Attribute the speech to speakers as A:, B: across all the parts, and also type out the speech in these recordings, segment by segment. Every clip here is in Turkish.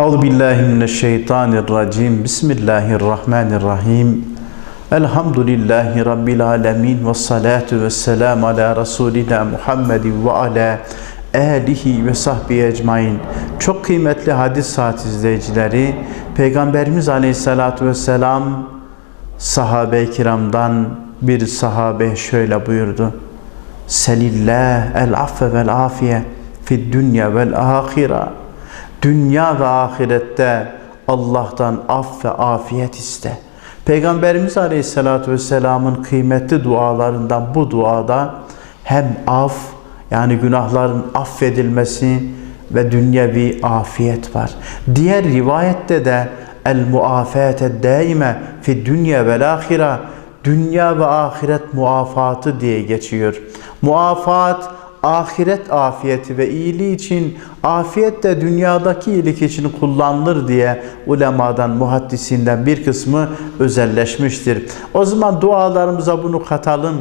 A: Euzu billahi mineşşeytanirracim. Bismillahirrahmanirrahim. Elhamdülillahi rabbil alamin ve salatu vesselam ala resulina Muhammedin ve ala alihi ve sahbihi ecmaîn. Çok kıymetli hadis saat izleyicileri, Peygamberimiz Aleyhissalatu vesselam sahabe-i kiramdan bir sahabe şöyle buyurdu. Selillah el affe vel afiye fid dünya vel ahira. Dünya ve ahirette Allah'tan af ve afiyet iste. Peygamberimiz Aleyhisselatü Vesselam'ın kıymetli dualarından bu duada hem af yani günahların affedilmesi ve dünyevi afiyet var. Diğer rivayette de el muafete daime fi dünya ve ahira dünya ve ahiret muafatı diye geçiyor. Muafat ahiret afiyeti ve iyiliği için afiyet de dünyadaki iyilik için kullanılır diye ulemadan, muhaddisinden bir kısmı özelleşmiştir. O zaman dualarımıza bunu katalım.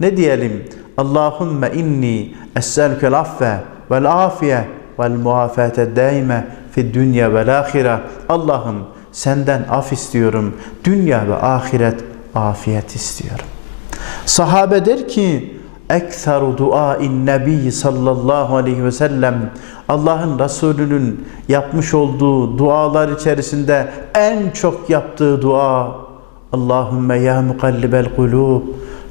A: Ne diyelim? Allahümme inni esselkel affe vel afiye vel muafete daime fi dünya ve ahire. Allah'ım senden af istiyorum. Dünya ve ahiret afiyet istiyorum. Sahabe der ki ekseru duain nebi sallallahu aleyhi ve sellem Allah'ın Resulü'nün yapmış olduğu dualar içerisinde en çok yaptığı dua Allahümme ya mukallibel kulub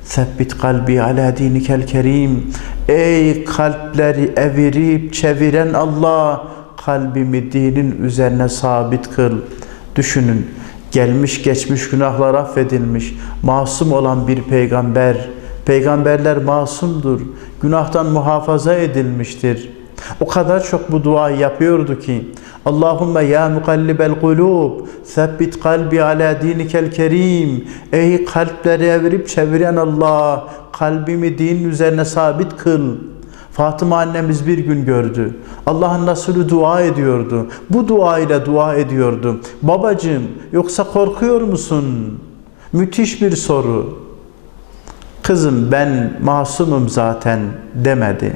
A: Sebbit kalbi ala dinikel kerim Ey kalpleri evirip çeviren Allah kalbimi dinin üzerine sabit kıl. Düşünün gelmiş geçmiş günahlar affedilmiş masum olan bir peygamber Peygamberler masumdur. Günahtan muhafaza edilmiştir. O kadar çok bu duayı yapıyordu ki Allahümme ya mukallibel kulub sebbit kalbi ala dinikel kerim Ey kalpleri evirip çeviren Allah kalbimi din üzerine sabit kıl. Fatıma annemiz bir gün gördü. Allah'ın Resulü dua ediyordu. Bu dua ile dua ediyordu. Babacığım yoksa korkuyor musun? Müthiş bir soru. Kızım ben masumum zaten demedi.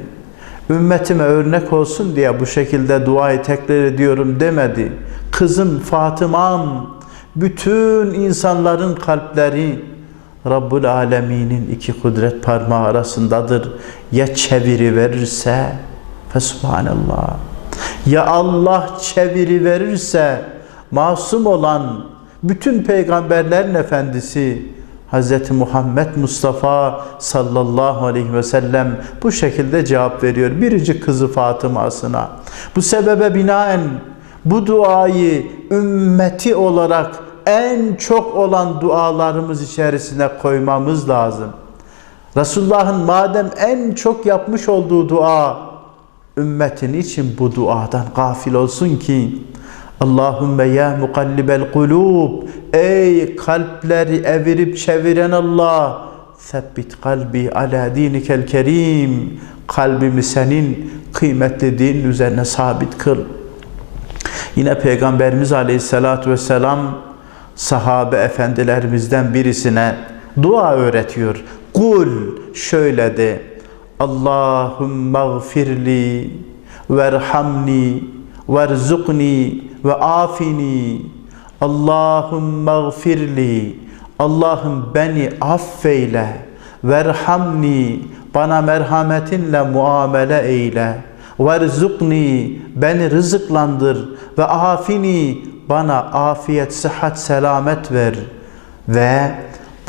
A: Ümmetime örnek olsun diye bu şekilde duayı tekrar ediyorum demedi. Kızım Fatıma'm bütün insanların kalpleri Rabbul Alemin'in iki kudret parmağı arasındadır. Ya çeviri verirse Fesubhanallah. Ya Allah çeviri verirse masum olan bütün peygamberlerin efendisi Hz. Muhammed Mustafa sallallahu aleyhi ve sellem bu şekilde cevap veriyor. Biricik kızı Fatıma'sına. Bu sebebe binaen bu duayı ümmeti olarak en çok olan dualarımız içerisine koymamız lazım. Resulullah'ın madem en çok yapmış olduğu dua ümmetin için bu duadan gafil olsun ki Allahümme ya mukallibel kulub Ey kalpleri evirip çeviren Allah Sebbit kalbi ala dinikel kerim Kalbimi senin kıymetli din üzerine sabit kıl. Yine Peygamberimiz Aleyhisselatü Vesselam sahabe efendilerimizden birisine dua öğretiyor. Kul şöyle de Allahümme gfirli verhamni verzukni ve afini. Allahümme gfirli. Allah'ım beni affeyle. Verhamni. Bana merhametinle muamele eyle. Verzukni beni rızıklandır ve afini. Bana afiyet, sıhhat, selamet ver. Ve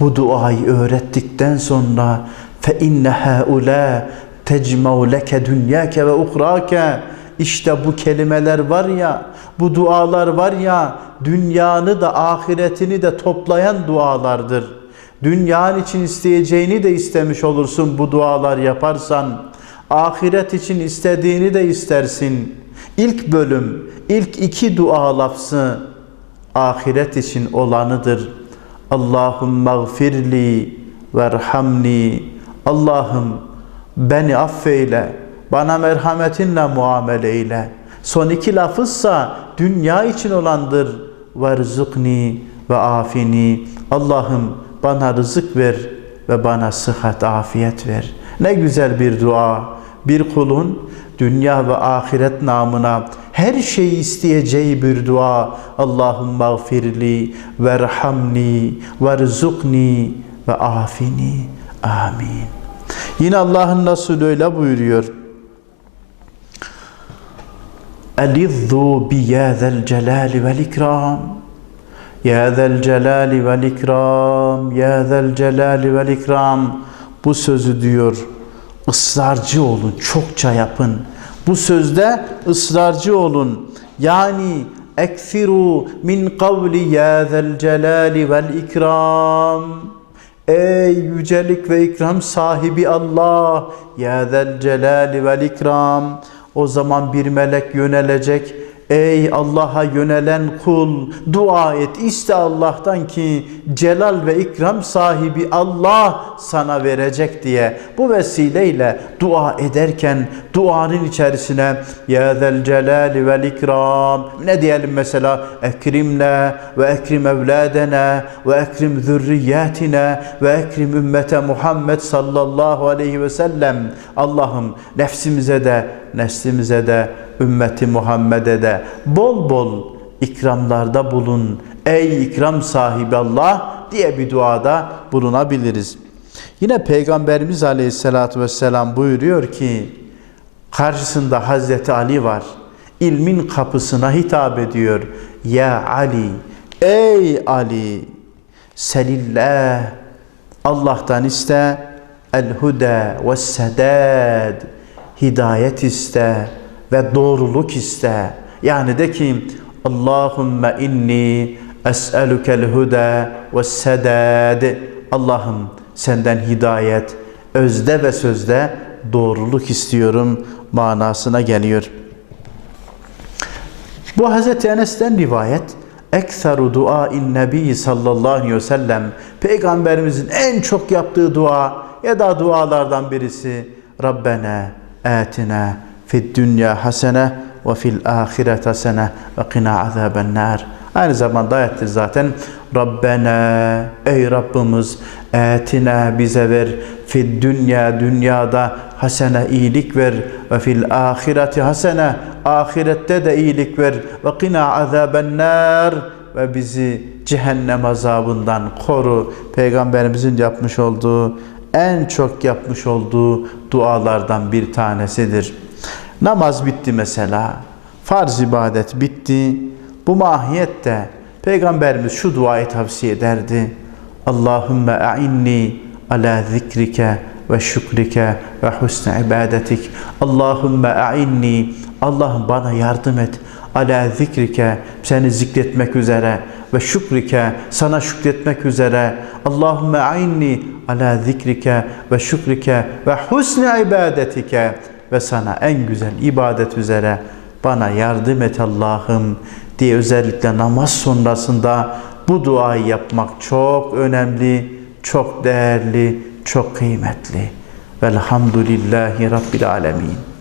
A: bu duayı öğrettikten sonra fe inne haula tecmau leke dünyake ve uhrake işte bu kelimeler var ya, bu dualar var ya, dünyanı da ahiretini de toplayan dualardır. Dünyanın için isteyeceğini de istemiş olursun bu dualar yaparsan. Ahiret için istediğini de istersin. İlk bölüm, ilk iki dua lafzı ahiret için olanıdır. Allahümme gfirli verhamni. Allah'ım beni affeyle bana merhametinle muamele eyle. Son iki lafızsa dünya için olandır. Verzukni ve afini. Allah'ım bana rızık ver ve bana sıhhat, afiyet ver. Ne güzel bir dua. bir kulun dünya ve ahiret namına her şeyi isteyeceği bir dua. Allahümme gfirli verhamni verzukni ve afini. Amin. Yine Allah'ın Resulü öyle buyuruyor. Elizzu bi ya zel celali vel ikram. Ya zel celali vel ikram. Ya zel celali vel ikram. Bu sözü diyor ısrarcı olun, çokça yapın. Bu sözde ısrarcı olun. Yani ekfiru min kavli ya zel celali vel ikram. Ey yücelik ve ikram sahibi Allah, ya zel celali vel ikram. O zaman bir melek yönelecek. Ey Allah'a yönelen kul dua et. İste Allah'tan ki celal ve ikram sahibi Allah sana verecek diye. Bu vesileyle dua ederken duanın içerisine ya zel celali vel ikram ne diyelim mesela ekrimle ve ekrim evladena ve ekrim zürriyetine ve ekrim ümmete Muhammed sallallahu aleyhi ve sellem. Allah'ım nefsimize de neslimize de ümmeti Muhammed'e de bol bol ikramlarda bulun. Ey ikram sahibi Allah diye bir duada bulunabiliriz. Yine Peygamberimiz Aleyhisselatü Vesselam buyuruyor ki karşısında Hazreti Ali var. İlmin kapısına hitap ediyor. Ya Ali, ey Ali, selillah, Allah'tan iste, el huda ve sedad, hidayet iste, ve doğruluk iste. Yani de ki Allahümme inni es'elukel huda ve sedad. Allah'ım senden hidayet, özde ve sözde doğruluk istiyorum manasına geliyor. Bu Hz. Enes'ten rivayet. Ekseru duain nebi sallallahu aleyhi ve sellem. Peygamberimizin en çok yaptığı dua ya da dualardan birisi. Rabbena atina fid dünya hasene ve fil ahiret hasene ve qina azaben nar. Aynı zamanda ayettir zaten. Rabbena ey Rabbimiz etina bize ver fid dünya dünyada hasene iyilik ver ve fil ahireti hasene ahirette de iyilik ver ve qina azaben nar ve bizi cehennem azabından koru. Peygamberimizin yapmış olduğu en çok yapmış olduğu dualardan bir tanesidir. Namaz bitti mesela. Farz ibadet bitti. Bu mahiyette Peygamberimiz şu duayı tavsiye ederdi. Allahümme a'inni ala zikrike ve şükrike ve husne ibadetik. Allahümme a'inni Allah'ım bana yardım et. Ala zikrike seni zikretmek üzere ve şükrike sana şükretmek üzere. Allahümme a'inni ala zikrike ve şükrike ve husne ibadetike ve sana en güzel ibadet üzere bana yardım et Allah'ım diye özellikle namaz sonrasında bu duayı yapmak çok önemli, çok değerli, çok kıymetli. Velhamdülillahi Rabbil Alemin.